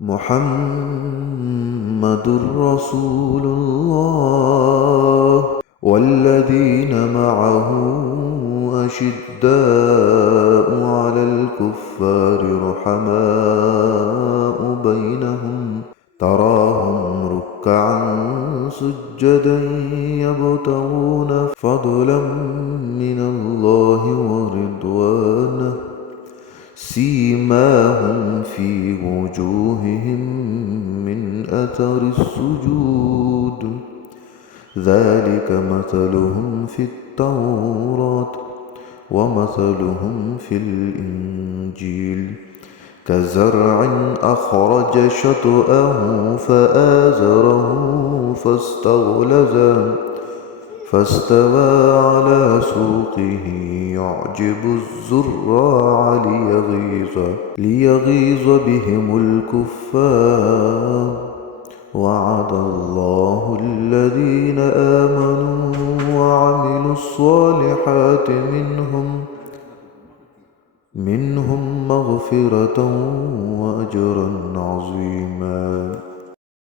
محمد رسول الله والذين معه أشداء على الكفار رحماء بينهم تراهم ركعا سجدا يبتغون فضلا من الله ورضوانه سيماهم في وجوههم من أثر السجود ذلك مثلهم في التوراة ومثلهم في الإنجيل كزرع أخرج شطأه فآزره فاستوى على سوقه يعجب الزراع ليغيظ بهم الكفار وعد الله الذين آمنوا وعملوا الصالحات منهم مغفرة وأجرا عظيما.